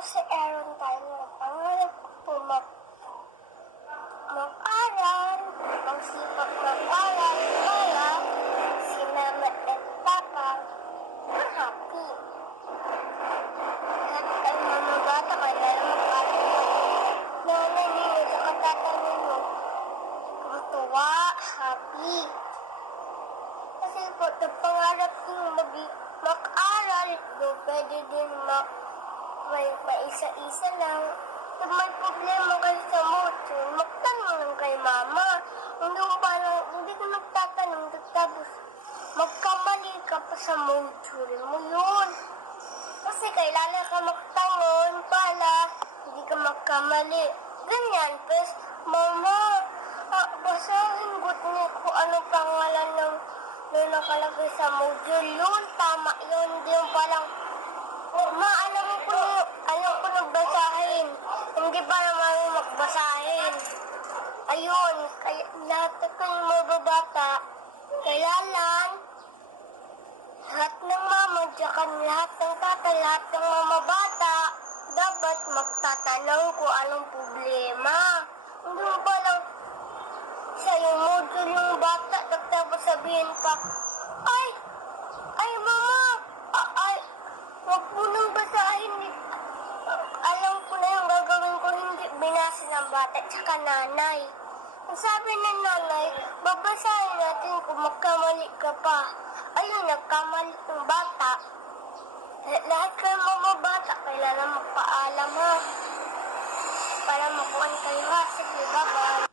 si Aaron tayo. Pangarap ko po mag-aral, magsipag mag-aral para si Mama at Papa happy. At ay mga bata kailangan mag-aral. Nanay ninyo, saka tatay ninyo, matuwa, happy. Kasi po, pangarap ninyo mag-aral, pwede din may paisa-isa lang. Pag may problema kayo sa motor, magtanong lang kay Mama. Hindi ka nagtatanong, tapos magkamali ka pa sa motor mo yun. Kasi kailangan ka magtanong para hindi ka magkamali. Ganyan, pues, Mama, basahin niyo kung anong pangalan ng nakalagay sa module. Yun, tama yun. Hindi yung palang, alam ko na, ayaw ko nagbasahin. Hindi pa naman magbasahin. Ayun, kaya lahat na kayong mababata, kailangan lahat ng mama, tsaka lahat ng tata, lahat ng mga bata, dapat magtatanong kung anong problema. Hindi mo palang sa yung module yung bata, tapos sabihin pa, ay mama, wag po nang basahin. Alam ko na yung gagawin ko, hindi binasa ng bata tsaka nanay. Ang sabi ng nanay, babasahin natin kung magkamali ka pa. Ayun, nagkamali ng bata. Lahat kayo mga bata, kailangan magpaalam ha. Para makuhan kayo ha. Sige, bye-bye.